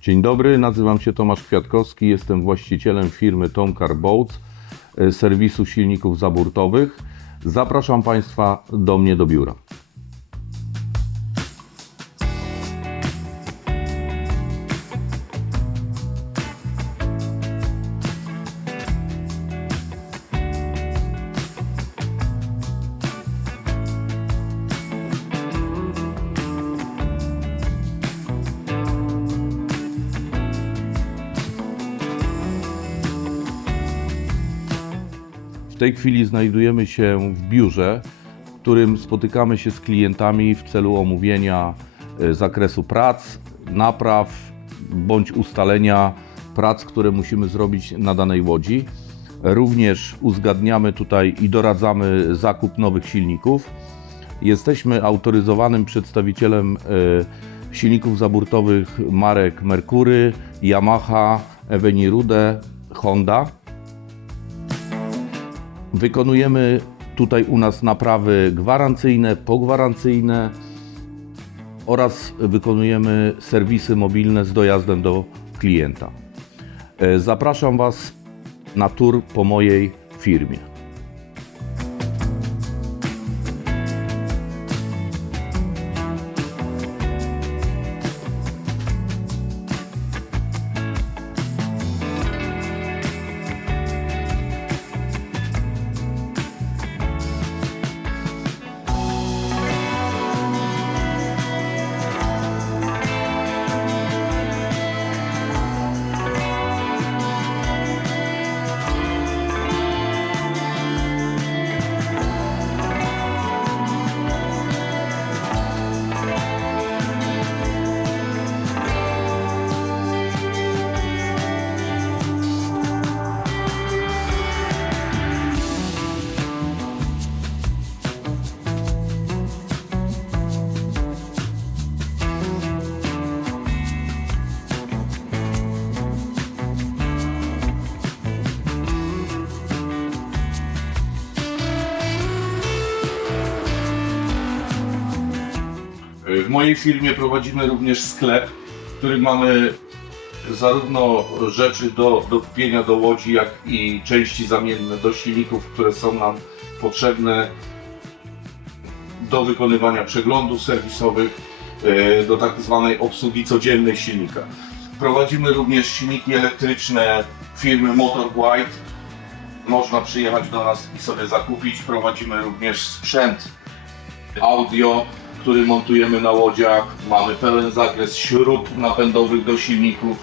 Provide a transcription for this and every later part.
Dzień dobry, nazywam się Tomasz Kwiatkowski, jestem właścicielem firmy Tom Car Boats, serwisu silników zaburtowych. Zapraszam Państwa do mnie do biura. W tej chwili znajdujemy się w biurze, w którym spotykamy się z klientami w celu omówienia zakresu prac, napraw bądź ustalenia prac, które musimy zrobić na danej łodzi. Również uzgadniamy tutaj i doradzamy zakup nowych silników. Jesteśmy autoryzowanym przedstawicielem silników zaburtowych marek Mercury, Yamaha, Evinrude, Honda. Wykonujemy tutaj u nas naprawy gwarancyjne, pogwarancyjne oraz wykonujemy serwisy mobilne z dojazdem do klienta. Zapraszam Was na tour po mojej firmie. W mojej firmie prowadzimy również sklep, w którym mamy zarówno rzeczy do kupienia do łodzi, jak i części zamienne do silników, które są nam potrzebne do wykonywania przeglądów serwisowych, do tak zwanej obsługi codziennej silnika. Prowadzimy również silniki elektryczne firmy Motor White. Można przyjechać do nas i sobie zakupić. Prowadzimy również sprzęt audio, który montujemy na łodziach. Mamy pełen zakres śrub napędowych do silników.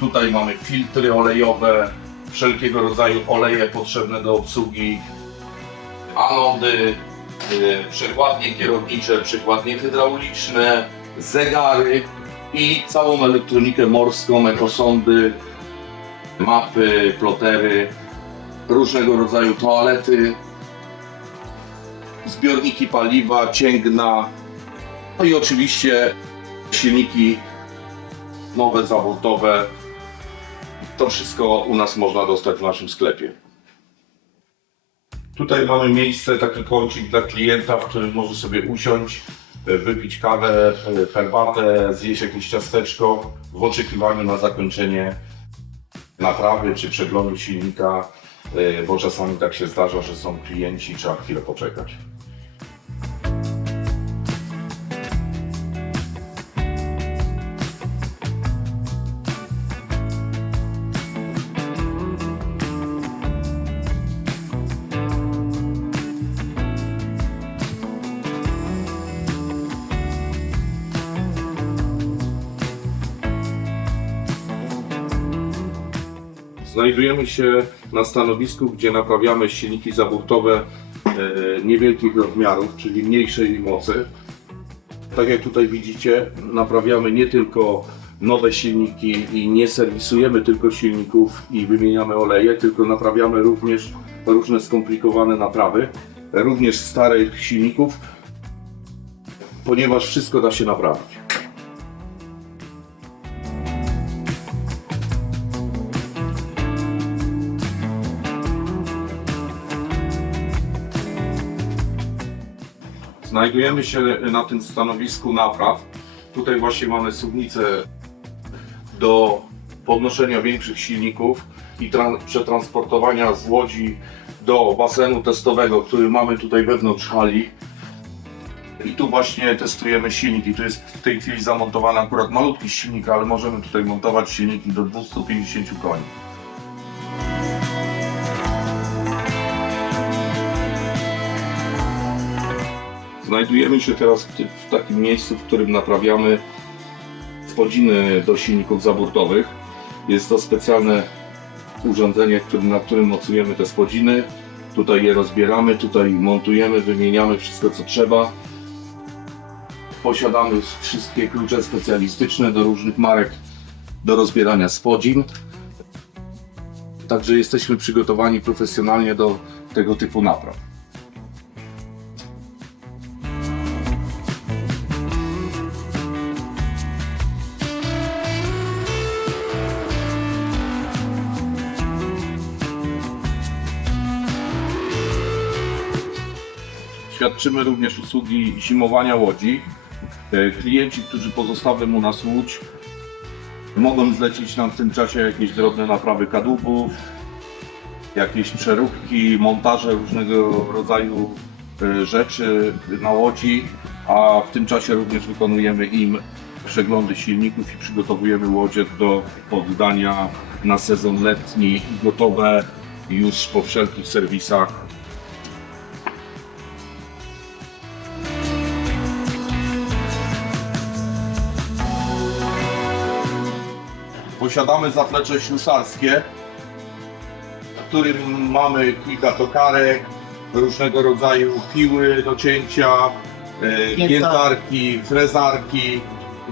Tutaj mamy filtry olejowe, wszelkiego rodzaju oleje potrzebne do obsługi, anody, przekładnie kierownicze, przekładnie hydrauliczne, zegary i całą elektronikę morską, ekosondy, mapy, plotery, różnego rodzaju toalety, zbiorniki paliwa, cięgna, no i oczywiście silniki nowe, zaburtowe. To wszystko u nas można dostać w naszym sklepie. Tutaj mamy miejsce, taki kącik dla klienta, w którym może sobie usiąść, wypić kawę, herbatę, zjeść jakieś ciasteczko w oczekiwaniu na zakończenie naprawy czy przeglądu silnika, bo czasami tak się zdarza, że są klienci i trzeba chwilę poczekać. Znajdujemy się na stanowisku, gdzie naprawiamy silniki zaburtowe niewielkich rozmiarów, czyli mniejszej mocy. Tak jak tutaj widzicie, naprawiamy nie tylko nowe silniki i nie serwisujemy tylko silników i wymieniamy oleje, tylko naprawiamy również różne skomplikowane naprawy, również starych silników, ponieważ wszystko da się naprawić. Znajdujemy się na tym stanowisku napraw. Tutaj właśnie mamy suwnicę do podnoszenia większych silników i przetransportowania z łodzi do basenu testowego, który mamy tutaj wewnątrz hali. I tu właśnie testujemy silniki. Tu jest w tej chwili zamontowany akurat malutki silnik, ale możemy tutaj montować silniki do 250 koni. Znajdujemy się teraz w takim miejscu, w którym naprawiamy spodziny do silników zaburtowych. Jest to specjalne urządzenie, na którym mocujemy te spodziny. Tutaj je rozbieramy, tutaj montujemy, wymieniamy wszystko co trzeba. Posiadamy wszystkie klucze specjalistyczne do różnych marek do rozbierania spodzin. Także jesteśmy przygotowani profesjonalnie do tego typu napraw. Świadczymy również usługi zimowania łodzi. Klienci, którzy pozostawią u nas łódź, mogą zlecić nam w tym czasie jakieś drobne naprawy kadłubów, jakieś przeróbki, montaże różnego rodzaju rzeczy na łodzi, a w tym czasie również wykonujemy im przeglądy silników i przygotowujemy łodzie do oddania na sezon letni, gotowe już po wszelkich serwisach. Posiadamy zaplecze ślusarskie, w którym mamy kilka tokarek, różnego rodzaju piły do cięcia, piętarki, frezarki,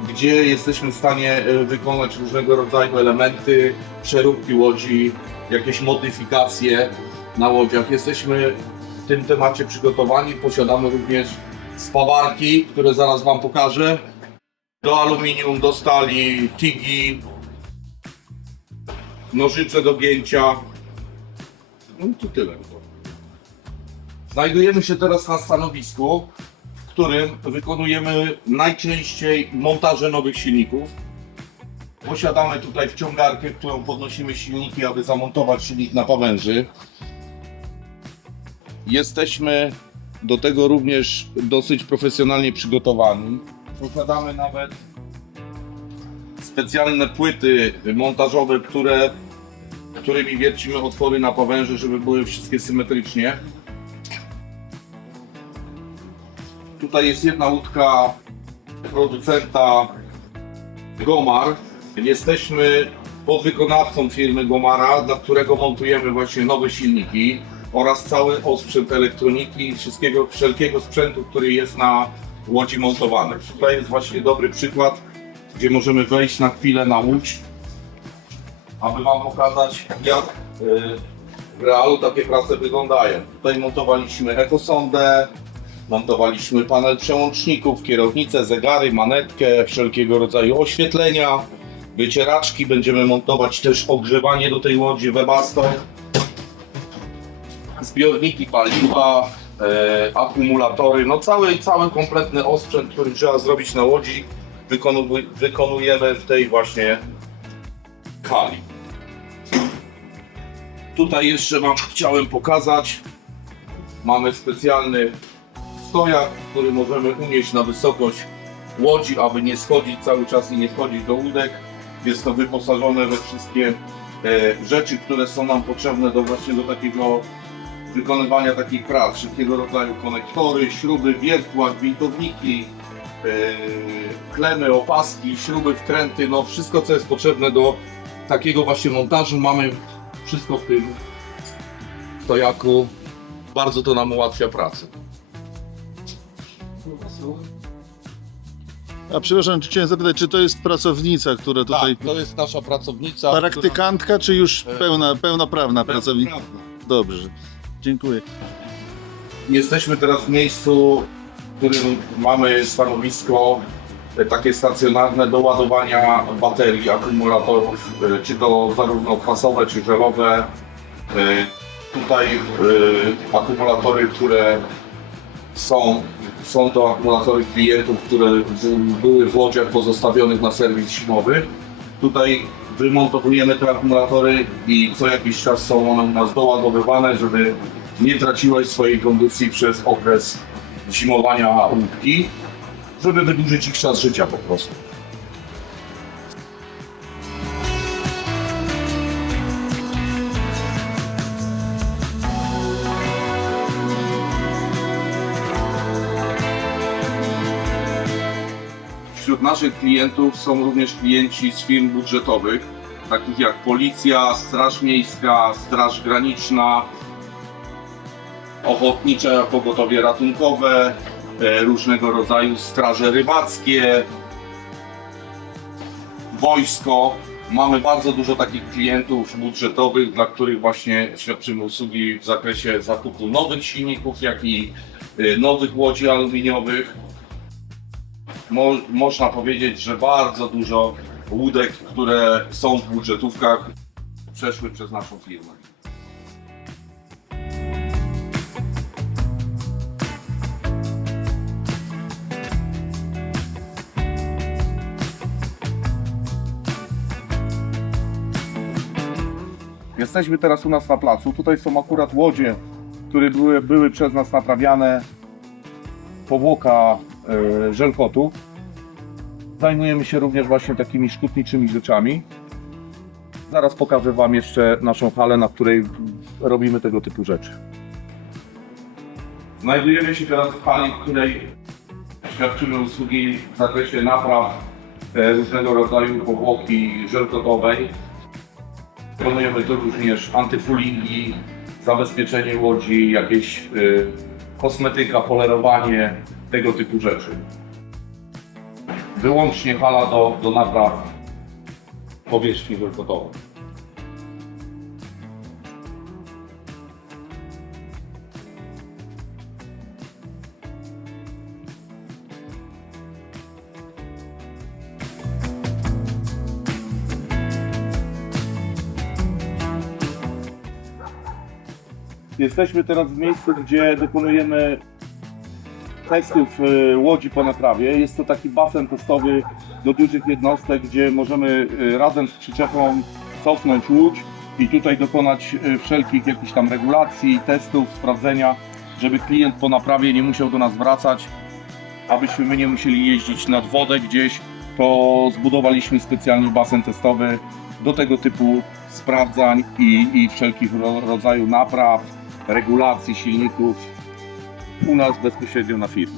gdzie jesteśmy w stanie wykonać różnego rodzaju elementy, przeróbki łodzi, jakieś modyfikacje na łodziach. Jesteśmy w tym temacie przygotowani. Posiadamy również spawarki, które zaraz Wam pokażę, do aluminium, do stali, tigi, nożyce do gięcia. No i to tyle. Znajdujemy się teraz na stanowisku, w którym wykonujemy najczęściej montaże nowych silników. Posiadamy tutaj wciągarkę, którą podnosimy silniki, aby zamontować silnik na pawęży. Jesteśmy do tego również dosyć profesjonalnie przygotowani. Posiadamy nawet specjalne płyty montażowe, którymi wiercimy otwory na pawęży, żeby były wszystkie symetrycznie. Tutaj jest jedna łódka producenta Gomar. Jesteśmy podwykonawcą firmy Gomara, dla którego montujemy właśnie nowe silniki oraz cały osprzęt elektroniki i wszelkiego sprzętu, który jest na łodzi montowany. Tutaj jest właśnie dobry przykład, gdzie możemy wejść na chwilę na łódź, aby Wam pokazać, jak w realu takie prace wyglądają. Tutaj montowaliśmy ekosondę, montowaliśmy panel przełączników, kierownicę, zegary, manetkę, wszelkiego rodzaju oświetlenia, wycieraczki. Będziemy montować też ogrzewanie do tej łodzi, Webasto, zbiorniki paliwa, akumulatory, no cały kompletny osprzęt, który trzeba zrobić na łodzi, wykonujemy w tej właśnie hali. Tutaj jeszcze Wam chciałem pokazać, mamy specjalny stojak, który możemy unieść na wysokość łodzi, aby nie schodzić cały czas i nie wchodzić do łódek. Jest to wyposażone we wszystkie rzeczy, które są nam potrzebne właśnie do takiego wykonywania takich prac. Wszelkiego rodzaju konektory, śruby, wiertła, gwintowniki, klemy, opaski, śruby, wkręty, no wszystko co jest potrzebne do takiego właśnie montażu mamy wszystko w tym stojaku. Bardzo to nam ułatwia pracę. A przepraszam, chciałem zapytać, czy to jest pracownica, która tutaj... Tak, to jest nasza pracownica. Praktykantka, czy już pełnoprawna pracownica? Dobrze, dziękuję. Jesteśmy teraz w miejscu, w którym mamy stanowisko takie stacjonarne do ładowania baterii, akumulatorów, czy to zarówno kwasowe, czy żelowe. Tutaj akumulatory, które Są to akumulatory klientów, które były w łodziach pozostawionych na serwis zimowy. Tutaj wymontowujemy te akumulatory i co jakiś czas są one u nas doładowywane, żeby nie traciły swojej kondycji przez okres zimowania łódki, żeby wydłużyć ich czas życia po prostu. Wśród naszych klientów są również klienci z firm budżetowych, takich jak Policja, Straż Miejska, Straż Graniczna, Ochotnicze Pogotowie Ratunkowe, różnego rodzaju straże rybackie, wojsko. Mamy bardzo dużo takich klientów budżetowych, dla których właśnie świadczymy usługi w zakresie zakupu nowych silników, jak i nowych łodzi aluminiowych. Można powiedzieć, że bardzo dużo łódek, które są w budżetówkach, przeszły przez naszą firmę. Jesteśmy teraz u nas na placu. Tutaj są akurat łodzie, które były przez nas naprawiane, powłoka żelkotu. Zajmujemy się również właśnie takimi szkutniczymi rzeczami. Zaraz pokażę Wam jeszcze naszą halę, na której robimy tego typu rzeczy. Znajdujemy się teraz w hali, w której świadczymy usługi w zakresie napraw różnego rodzaju powłoki żelkotowej. Wykonujemy tu również antyfulingi, zabezpieczenie łodzi, jakieś kosmetyka, polerowanie, tego typu rzeczy. Wyłącznie hala do napraw powierzchni żelkotowej. Jesteśmy teraz w miejscu, gdzie dokonujemy testów łodzi po naprawie. Jest to taki basen testowy do dużych jednostek, gdzie możemy razem z przyczepą cofnąć łódź i tutaj dokonać wszelkich jakichś tam regulacji, testów, sprawdzenia, żeby klient po naprawie nie musiał do nas wracać, abyśmy my nie musieli jeździć nad wodę gdzieś, to zbudowaliśmy specjalny basen testowy do tego typu sprawdzań i wszelkich rodzaju napraw, regulacji silników u nas bezpośrednio na firmie.